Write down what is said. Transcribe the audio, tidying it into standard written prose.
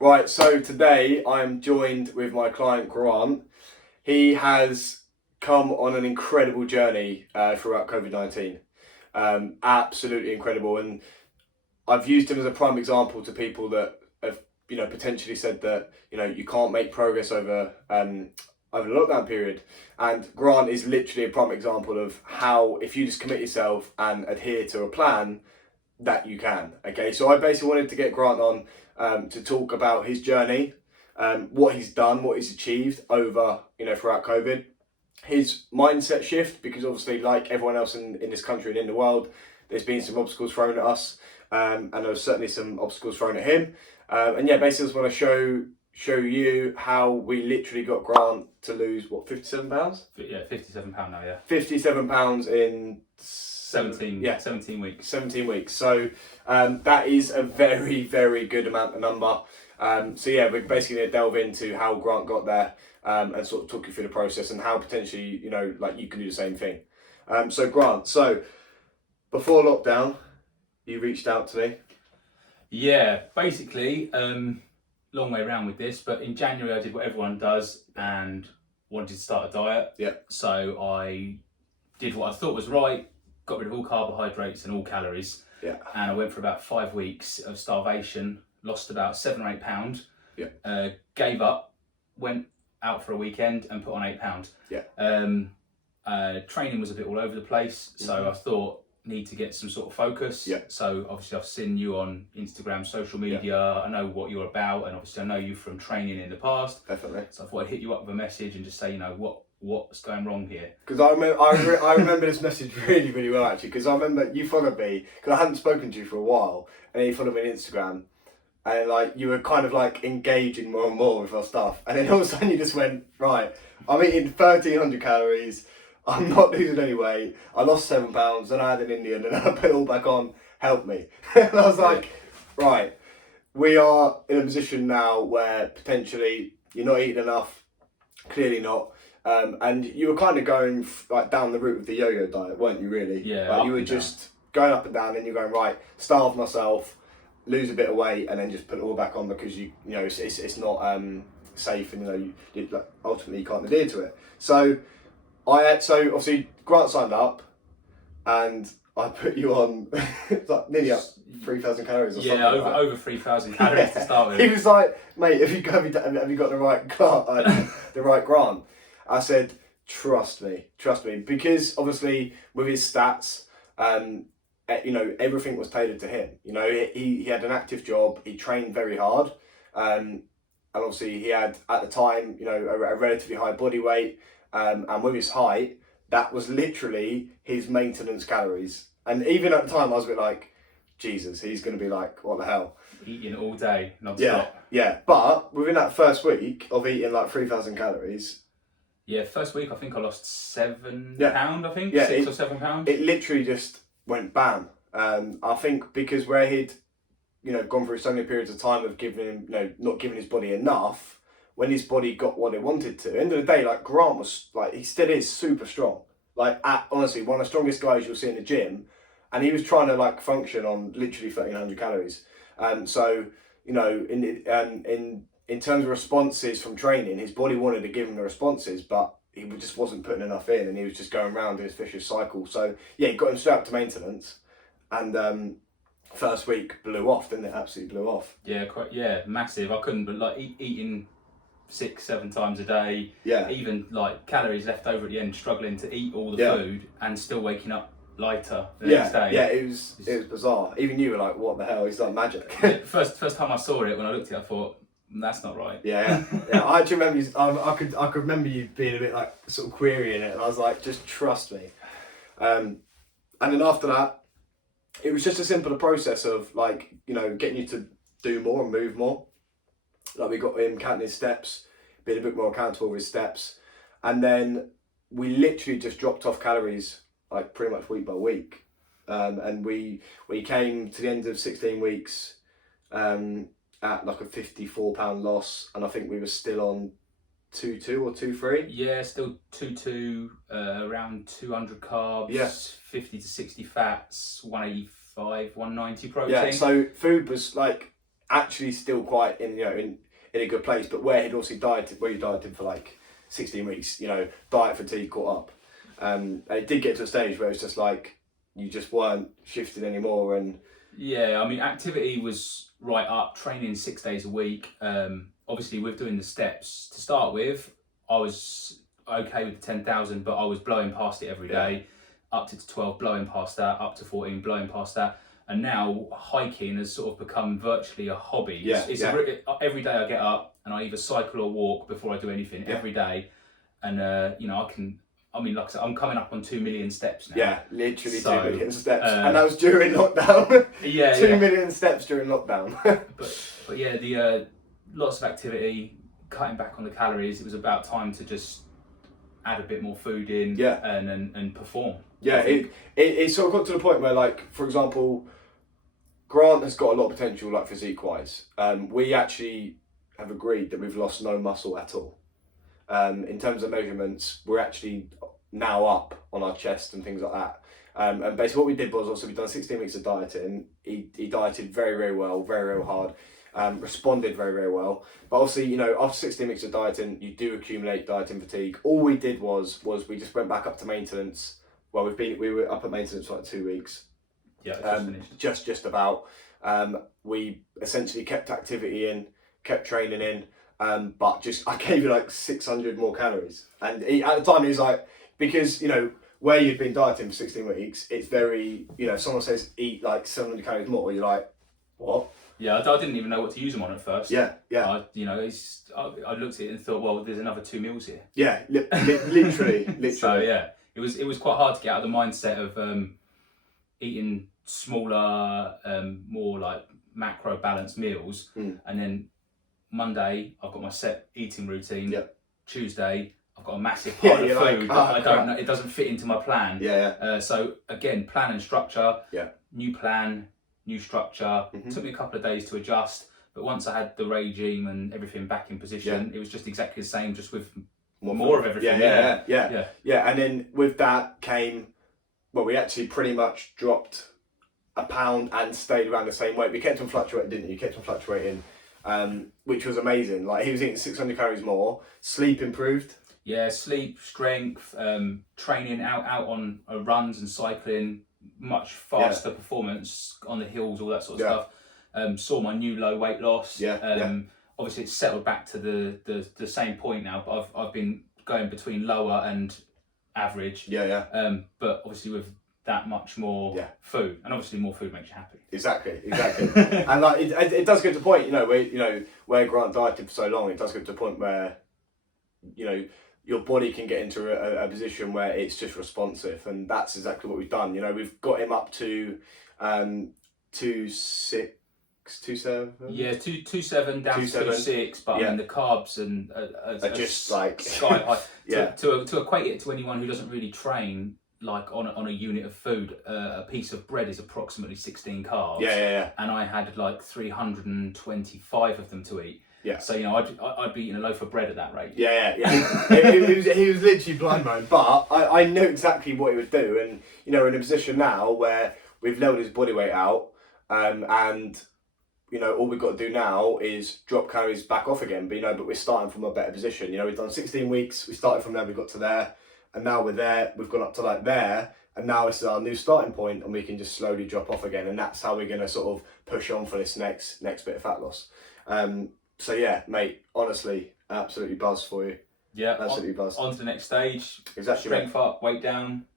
Right, so today I'm joined with my client Grant. He has come on an incredible journey throughout COVID-19. Absolutely incredible, and I've used him as a prime example to people that have, potentially said that you can't make progress over the lockdown period. And Grant is literally a prime example of how, if you just commit yourself and adhere to a plan, that you can. Okay, so I basically wanted to get Grant on to talk about his journey, what he's done, what he's achieved over, throughout COVID, his mindset shift, because obviously, like everyone else in this country and in the world, there's been some obstacles thrown at us, and there was certainly some obstacles thrown at him. And yeah, basically, I just want to show you how we literally got Grant to lose what, £57? Yeah, £57 now. Yeah, £57 in 17 weeks. 17 weeks. So that is a very, very good amount of number. So yeah, we're basically going to delve into how Grant got there and sort of talk you through the process and how potentially, you can do the same thing. So Grant, before lockdown, you reached out to me. Yeah, basically, long way around with this, but in January I did what everyone does and wanted to start a diet. Yeah. So I did what I thought was right, got rid of all carbohydrates and all calories. Yeah. And I went for about 5 weeks of starvation, lost about 7 or 8 pounds. Yeah. Gave up, went out for a weekend and put on 8 pounds. Yeah. Training was a bit all over the place, so I thought, need to get some sort of focus. Yeah. So obviously I've seen you on Instagram, social media. Yeah. I know what you're about, and obviously I know you from training in the past. Definitely. So I thought I'd hit you up with a message and just say, what's going wrong here? Because I remember this message really, really well, actually, because I remember you followed me, because I hadn't spoken to you for a while, and then you followed me on Instagram, and you were kind of engaging more and more with our stuff, and then all of a sudden you just went, right, I'm eating 1,300 calories, I'm not losing any weight, I lost 7 pounds, then I had an Indian, and I put it all back on, help me. And I was like, right, we are in a position now where potentially you're not eating enough, clearly not. And you were kind of going down the route of the yo-yo diet, weren't you, really? Yeah. You were just going up and down, and you're going, right, starve myself, lose a bit of weight, and then just put it all back on, because it's not safe, and ultimately you can't adhere to it. So obviously Grant signed up, and I put you on nearly up 3,000 calories or something. Yeah, over 3,000 calories to start with. He was like, mate, have you got the right Grant? I said, trust me, because obviously with his stats, everything was tailored to him. He had an active job, he trained very hard, and obviously he had, at the time, a relatively high body weight, and with his height, that was literally his maintenance calories. And even at the time, I was a bit like, Jesus, he's going to be like, what the hell? Eating all day, non-stop. Yeah. But within that first week of eating 3,000 calories, yeah, first week I think I lost 7 Yeah. pound. I think Yeah, 6 or 7 pounds. it literally just went bam. I think because where he'd, gone through so many periods of time of giving him, not giving his body enough, when his body got what it wanted to, at the end of the day, Grant was he still is super strong. Honestly, one of the strongest guys you'll see in the gym, and he was trying to function on literally 1,300 calories. So in terms of responses from training, his body wanted to give him the responses, but he just wasn't putting enough in, and he was just going around in his vicious cycle. So yeah, he got him straight up to maintenance, and first week blew off, didn't it? Absolutely blew off. Yeah, massive. I couldn't, but eating 6-7 times a day. Yeah. Even calories left over at the end, struggling to eat all the food and still waking up lighter the next day. Yeah, it was bizarre. Even you were like, what the hell? He's like magic. First time I saw it, when I looked at it, I thought, that's not right. Yeah. I actually remember you, I could remember you being a bit sort of querying it, and I was like, just trust me. And then after that, it was just a simpler process of getting you to do more and move more. We got him counting his steps, being a bit more accountable with his steps, and then we literally just dropped off calories pretty much week by week, and we came to the end of 16 weeks at a 54 pound loss, and I think we were still on 2-2 or 2-3. Yeah, still 2-2, around 200 carbs, Yeah. 50 to 60 fats, 185, 190 protein. Yeah, so food was like actually still quite in a good place, but where he dieted for like 16 weeks, diet fatigue caught up. It did get to a stage where it's just like you just weren't shifting anymore, and yeah, I mean, activity was right up, training 6 days a week. Obviously, with doing the steps to start with, I was okay with the 10,000, but I was blowing past it every day, up to 12, blowing past that, up to 14, blowing past that. And now hiking has sort of become virtually a hobby. Every day I get up and I either cycle or walk before I do anything every day. And, like I said, I'm coming up on 2 million steps now. Yeah, literally 2 million steps. And that was during lockdown. 2 million steps during lockdown. but yeah, the lots of activity, cutting back on the calories. It was about time to just add a bit more food in and perform. Yeah, it sort of got to the point where, like, for example, Grant has got a lot of potential, like, physique-wise. We actually have agreed that we've lost no muscle at all. In terms of measurements, we're actually now up on our chest and things like that. And basically what we did was also we've done 16 weeks of dieting. He dieted very, very well, very, very hard. Responded very, very well. But obviously, after 16 weeks of dieting, you do accumulate dieting fatigue. All we did was we just went back up to maintenance. Well, we were up at maintenance for like 2 weeks. Yeah, just about. We essentially kept activity in, kept training in, but I gave you like 600 more calories. And at the time he was like, because where you've been dieting for 16 weeks, it's very, if someone says eat like 700 calories more, you're like, what? Yeah, I didn't even know what to use them on at first. Yeah. I looked at it and thought, well, there's another 2 meals here. Yeah, literally. So yeah, it was quite hard to get out of the mindset of eating smaller, more like macro balanced meals. And then Monday I've got my set eating routine. Yep. Tuesday I've got a massive pile of food that I don't know. It doesn't fit into my plan. So again, plan and structure. Yeah. New plan. New structure. Took me a couple of days to adjust, but once I had the regime and everything back in position, it was just exactly the same, just with more of everything. Yeah. And then with that came, we actually pretty much dropped a pound and stayed around the same weight. We kept on fluctuating, didn't you? You kept on fluctuating, which was amazing. Like he was eating 600 calories more. Sleep improved. Yeah, sleep, strength, training out on runs and cycling. Much faster performance on the hills, all that sort of stuff. Saw my new low weight loss. Obviously it's settled back to the same point now, but I've been going between lower and average. But obviously with that much more food, and obviously more food makes you happy. Exactly. And like it does get to the point, where Grant dieted for so long, it does get to the point where your body can get into a position where it's just responsive, and that's exactly what we've done. We've got him up to 2.6, 2.7. Yeah, 2.7 down to 2.6, but I mean the carbs are just like sky high. To equate it to anyone who doesn't really train, like on a unit of food, a piece of bread is approximately 16 carbs. And I had like 325 of them to eat. Yeah. So I'd be eating a loaf of bread at that rate. Yeah. he was literally blind mode, but I knew exactly what he would do, and we're in a position now where we've leveled his body weight out, and all we've got to do now is drop calories back off again. But we're starting from a better position. We've done 16 weeks. We started from there. We got to there, and now we're there. We've gone up to like there, and now this is our new starting point, and we can just slowly drop off again, and that's how we're gonna sort of push on for this next bit of fat loss. So yeah, mate, honestly, absolutely buzzed for you. Yeah, absolutely buzzed. On to the next stage. Exactly. Strength up, weight down.